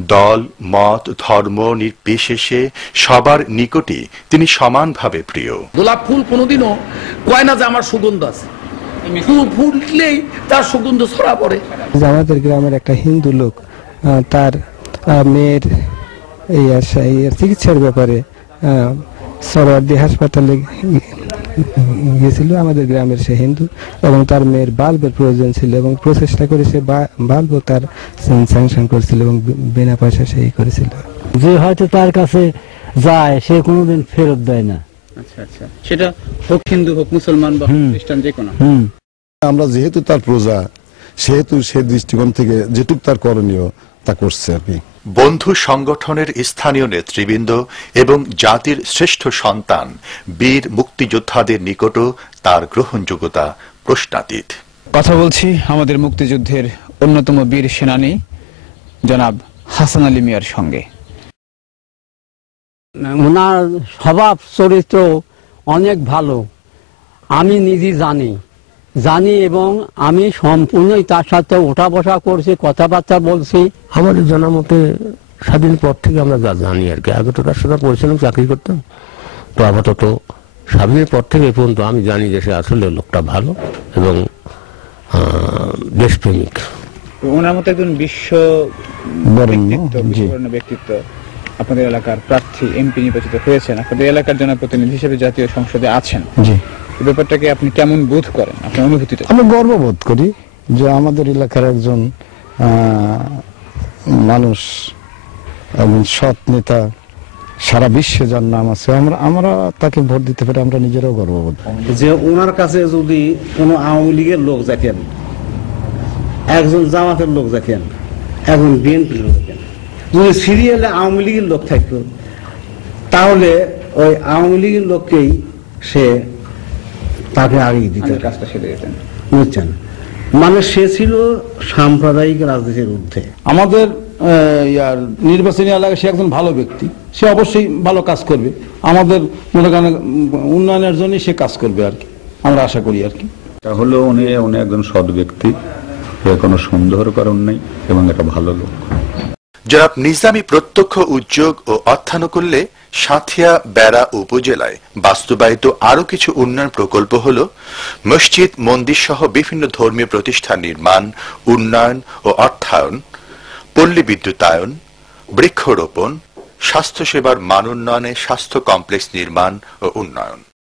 দল মত ধর্ম নির্বিশেষে সবার নিকটে তিনি সমানভাবে প্রিয়। গোলাপ ফুল কোনোদিনও কয় না যে আমার সুগন্ধ আছে। ফুল ফুটলেই তার সুগন্ধ ছড়া পড়ে। আমাদের গ্রামের একটা হিন্দু লোক আহ, তার মেয়ের এই আশা- এই চিকিৎসার ব্যাপারে সরওয়ার্দি হাসপাতালে গিয়েছিল আমাদের গ্রামের সে হিন্দু এবং তার মেয়ের বাল্বের প্রয়োজন ছিল এবং প্রচেষ্টা করে সে বাল্বও তার স্যাংশন করেছিল এবং বিনা পয়সা সেই করেছিল। যে হয়তো তার কাছে যায় সে কোনোদিন ফেরত দেয় না। আচ্ছা আচ্ছা। সেটা হোক হিন্দু হোক মুসলমান বা হুম। খ্রিস্টান যে কোনো। আমরা যেহেতু তার প্রজা সেহেতু সে দৃষ্টিকোণ থেকে যেটুক তার করণীয় তা করছে আর কি। বন্ধু সংগঠনের স্থানীয় নেতৃবৃন্দ এবং জাতির শ্রেষ্ঠ সন্তান বীর মুক্তিযোদ্ধাদের নিকটও তার গ্রহণযোগ্যতা প্রশ্নাতীত। কথা বলছি আমাদের মুক্তিযুদ্ধের অন্যতম বীর সেনানী জনাব হাসান আলী মিয়ার সঙ্গে। ওনার স্বভাব চরিত্র অনেক ভালো আমি নিজে জানি। জানি এবং আমি সম্পূর্ণই তার সাথে ওঠা বসা করছি কথাবার্তা বলছি। আমাদের জানা মতে স্বাধীন পর থেকে আমরা যা জানি আর কি। আগে তো তার সাথে পরিচালন চাকরি করতাম। তো আপাতত স্বাধীনের পর থেকে পর্যন্ত আমি জানি যে সে আসলে লোকটা ভালো এবং দেশপ্রেমিক। ওনার মতো একজন বিশ্ব ব্যক্তিত্ব ব্যক্তিত্ব আপনাদের এলাকার প্রার্থী এমপি নির্বাচিত হয়েছেন। আপনাদের এলাকার জনপ্রতিনিধি হিসেবে জাতীয় সংসদে আছেন। জি। এই ব্যাপারটাকে আপনি কেমন বোধ করেন আপনার অনুভূতিটা আমি গর্ববোধ করি যে আমাদের এলাকার একজন আহ, মানুষ একজন সৎ নেতা সারা বিশ্বে যার নাম আছে আমরা আমরা তাকে ভোট দিতে পারি আমরা নিজেরাও গর্ববোধ করি। যে ওনার কাছে যদি কোনো আওয়ামী লীগের লোক যাকেন একজন জামাতের লোক যাকেন একজন বিএনপির লোক যাকেন যদি সিরিয়ালে আওয়ামী লীগের লোক থাকতো তাহলে ওই আওয়ামী লীগের লোককেই সে তাকে আগিয়ে দিতে আগের কাজটা সেরে যেতেন বুঝছেন? মানে সে ছিল সাম্প্রদায়িক রাজনীতির ঊর্ধ্বে। আমাদের ইয়ার নির্বাচনী এলাকায় সে একজন ভালো ব্যক্তি। সে অবশ্যই ভালো কাজ করবে। আমাদের মনে করেন উন্নয়নের জন্যই সে কাজ করবে আর কি। আমরা আশা করি আর কি। তাহলে উনি উনি একজন সৎ ব্যক্তি। এর কোনো সন্দেহর কারণ নেই এবং এটা ভালো লোক। জনাব নিজামী প্রত্যক্ষ উদ্যোগ ও অর্থানুকূল্যে সাঁথিয়া বেড়া উপজেলায় বাস্তবায়িত আরও কিছু উন্নয়ন প্রকল্প হল মসজিদ, মন্দির সহ বিভিন্ন ধর্মীয় প্রতিষ্ঠান নির্মাণ, উন্নয়ন ও অর্থায়ন, পল্লী বিদ্যুতায়ন, বৃক্ষরোপণ, স্বাস্থ্যসেবার মান উন্নয়নে স্বাস্থ্য কমপ্লেক্স নির্মাণ ও উন্নয়ন।